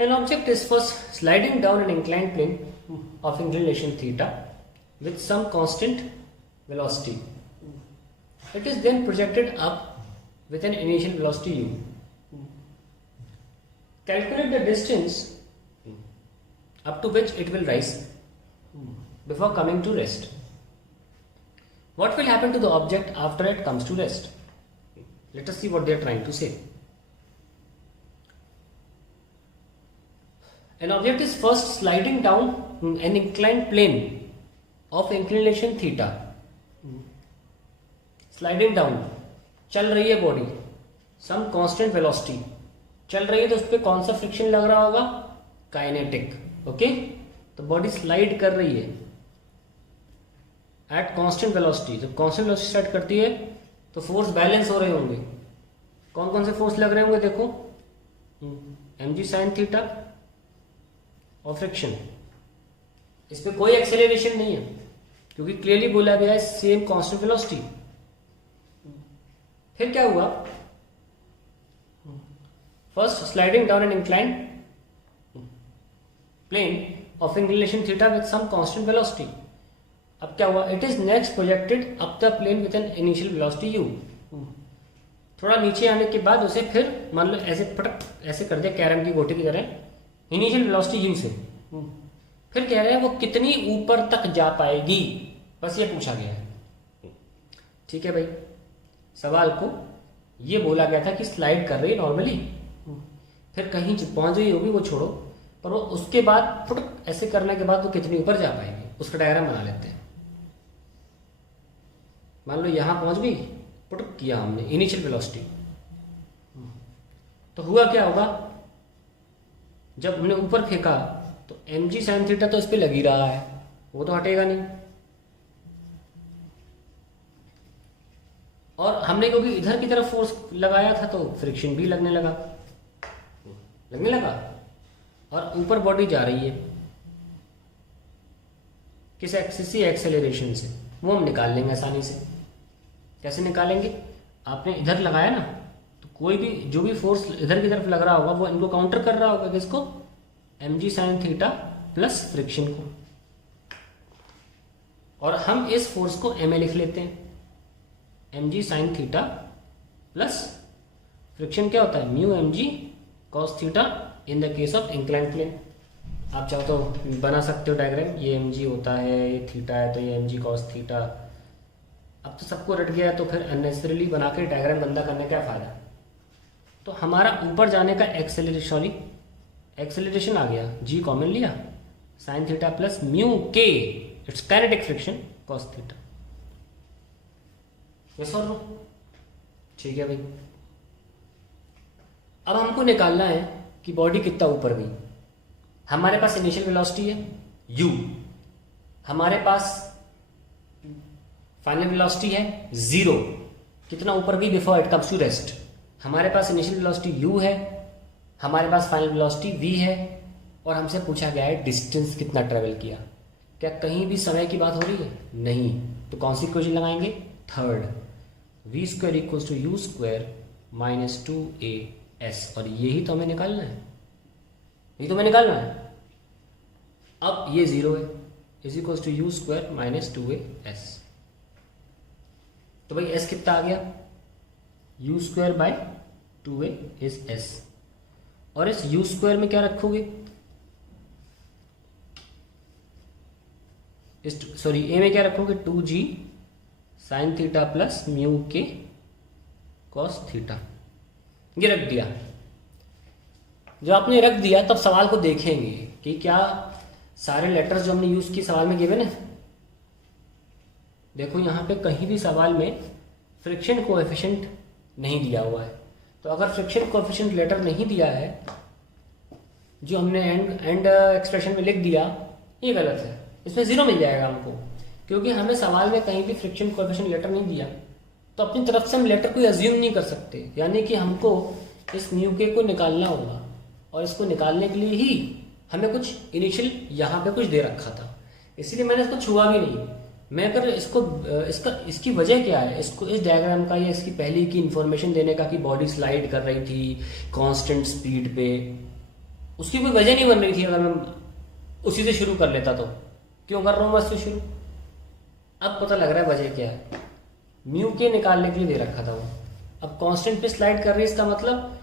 An object is first sliding down an inclined plane of inclination theta with some constant velocity. It is then projected up with an initial velocity u. Calculate the distance up to which it will rise before coming to rest. What will happen to the object after it comes to rest? Let us see what they are trying to say. An object is first sliding down an inclined plane of inclination theta. Sliding down, चल रही है body, some constant velocity, चल रही है तो उस पर कौन सा फ्रिक्शन लग रहा होगा? काइनेटिक. ओके, तो बॉडी स्लाइड कर रही है एट कांस्टेंट वेलोसिटी. जब कांस्टेंट वेलोसिटी स्टार्ट करती है तो फोर्स बैलेंस हो रहे होंगे. कौन कौन से फोर्स लग रहे होंगे? देखो, mg sin थीटा और फ्रिक्शन. इस पे कोई एक्सेलरेशन नहीं है क्योंकि क्लियरली बोला गया है सेम कांस्टेंट वेलोसिटी. फिर क्या हुआ? First sliding down an inclined plane of inclination theta with some constant velocity. अब क्या हुआ? It is next projected up the plane with an initial velocity u. थोड़ा नीचे आने के बाद उसे फिर मान लो ऐसे पटक ऐसे कर दिया कैरम की गोटी की तरह, इनिशियल वेलोसिटी यू से. फिर कह रहे हैं वो कितनी ऊपर तक जा पाएगी, बस ये पूछा गया है. ठीक है भाई, सवाल को ये बोला गया था कि स्लाइड कर रही है नॉर्मली, फिर कहीं पहुंच गई होगी वो छोड़ो, पर वो उसके बाद फुट ऐसे करने के बाद वो कितनी ऊपर जा पाएगी उसका डायग्राम बना लेते हैं. मान लो यहां पहुंच गई, पुट किया हमने इनिशियल वेलोसिटी, तो हुआ क्या होगा? जब हमने ऊपर फेंका तो mg sin थीटा तो इस पे लग ही रहा है, वो तो हटेगा नहीं. और हमने क्योंकि इधर की तरफ फोर्स लगाया था तो फ्रिक्शन भी लगने लगा और ऊपर बॉडी जा रही है किस एक्सिस से? एक्सेलरेशन से. वो हम निकाल लेंगे आसानी से. कैसे निकालेंगे? आपने इधर लगाया ना, तो कोई भी जो भी फोर्स इधर की तरफ लग रहा होगा वो इनको काउंटर कर रहा होगा. किसको? mg sin theta plus friction को. और हम इस फोर्स को ma लिख लेते हैं. mg sin theta plus friction क्या होता है? Mu mg cos theta in the case of inclined plane. आप चाहो तो बना सकते हो डायग्राम. ये mg होता है, ये थीटा है, तो ये mg cos थीटा. अब तो सबको रट गया, तो फिर अननेसेसरीली बना के डायग्राम गंदा करने का फायदा. तो हमारा ऊपर जाने का एक्सेलरेशन आ गया, g कॉमन लिया, sin theta plus mu k, it's kinetic friction cos theta. Yes और नो? ठीक है भाई. अब हमको निकालना है कि बॉडी कितना ऊपर गई. हमारे पास इनिशियल वेलोसिटी है u, हमारे पास फाइनल वेलोसिटी है 0. कितना ऊपर गई before it comes to rest? हमारे पास इनिशियल वेलोसिटी u है, हमारे पास फाइनल वेलोसिटी v है, और हमसे पूछा गया है डिस्टेंस कितना ट्रेवल किया. क्या कहीं भी समय की बात हो रही है? नहीं. तो कौन सी इक्वेशन लगाएंगे? Third, v square equals to u square minus 2as. और यही तो हमें निकालना है, यही तो हमें निकालना है. अब ये 0 है, is equals to u square minus 2as. तो भाई s कितना आ गया? u square by 2a is s. और इस u स्क्वायर में क्या रखोगे? सॉरी, a में क्या रखोगे? 2g sine theta plus mu के कॉस थीटा. ये रख दिया. जब आपने रख दिया तब सवाल को देखेंगे कि क्या सारे लेटर्स जो हमने यूज किए सवाल में गिवन है. देखो यहाँ पे कहीं भी सवाल में फ्रिक्शन कोएफिशिएंट नहीं दिया हुआ है. तो अगर फ्रिक्शन कोएफिशिएंट लेटर नहीं दिया है, जो हमने एंड एक्सप्रेशन में लिख दिया, ये गलत है. इसमें 0 मिल जाएगा हमको, क्योंकि हमें सवाल में कहीं भी फ्रिक्शन कोएफिशिएंट लेटर नहीं दिया. तो अपनी तरफ से हम लेटर को अज्यूम नहीं कर सकते, यानी कि हमको इस म्यू के को निकालना होगा. और इसको निकालने के लिए ही हमें कुछ इनिशियल यहाँ पे कुछ दे रखा था, इसीलिए मैंने इसको छुआ भी नहीं. मैं अगर इसको इसकी वजह क्या है, इसको इस डायग्राम का या इसकी पहले की इंफॉर्मेशन देने का कि बॉडी स्लाइड कर रही थी कांस्टेंट स्पीड पे, उसकी कोई वजह नहीं बन रही थी, अगर मैं उसी से शुरू कर लेता तो। क्यों कर रहा हूँ मैं उससे शुरू? अब पता लग रहा है वजह क्या है। म्यू के निकालने के लिए दे रखा था वो, अब कांस्टेंट पे स्लाइड कर रही है, इसका मतलब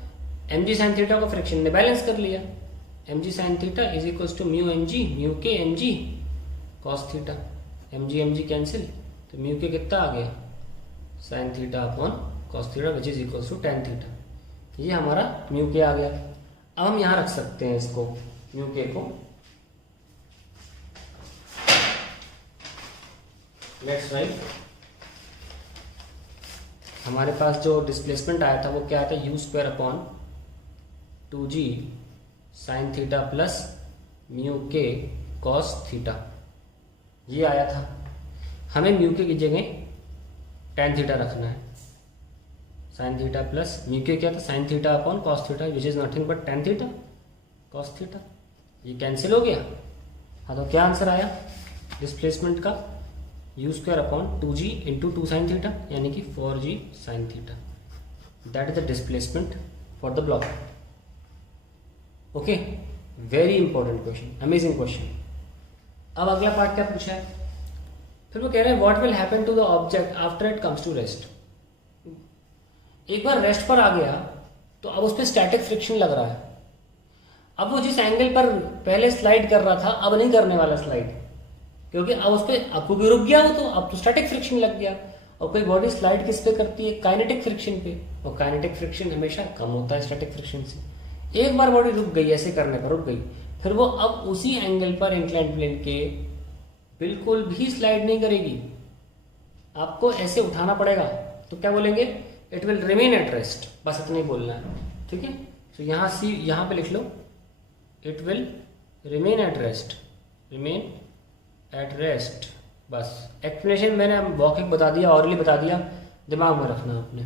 एम जी साइन थीटा को फ्रिक्शन ने बैलेंस कर लिया। M G sine theta is equal to mu M G, mu के M G cos theta, M G cancel, तो म्यू के कितना आ गया sine theta upon cos theta which is equal to tan theta. ये हमारा म्यू के आ गया। अब हम यहाँ रख सकते हैं इसको म्यू के को, लेट्स राइट। हमारे पास जो डिस्प्लेसमेंट आया था वो क्या आया था, you square upon 2g sine theta plus mu के कॉस थीटा, ये आया था। हमें म्यू के की जगह टेन थीटा रखना है। साइन थीटा प्लस म्यू के क्या था, sign theta upon cos theta which is nothing but tan theta cos theta. ये कैंसिल हो गया। हाँ, तो क्या आंसर आया डिस्प्लेसमेंट का, you square upon 2g into 2 sine theta, यानी कि 4g sine theta. That is the displacement for the block. Okay, very important question, amazing question. अब अगला पार्ट क्या पूछा है, फिर वो कह रहे हैं what will happen to the object after it comes to rest. एक बार रेस्ट पर आ गया तो अब उस पर स्टैटिक फ्रिक्शन लग रहा है। अब वो जिस एंगल पर पहले स्लाइड कर रहा था अब नहीं करने वाला स्लाइड, क्योंकि अब उस पर आपको भी रुक गया हो, तो अब तो स्टैटिक फ्रिक्शन लग गया। और कोई बॉडी स्लाइड किस पे करती है, काइनेटिक फ्रिक्शन पे, और काइनेटिक फ्रिक्शन हमेशा कम होता है स्टैटिक फ्रिक्शन से। एक बार बॉडी रुक गई, ऐसे करने पर रुक गई, फिर वो अब उसी एंगल पर इंक्लाइंड प्लेन के बिल्कुल भी स्लाइड नहीं करेगी, आपको ऐसे उठाना पड़ेगा। तो क्या बोलेंगे, it will remain at rest, बस इतना ही बोलना है, ठीक है। तो यहाँ सी यहाँ पे लिख लो, it will remain at rest, remain at rest, बस। एक्सप्लेनेशन मैंने मौखिक बता दिया, ऑरली बता दिया, दिमाग में रखना आपने।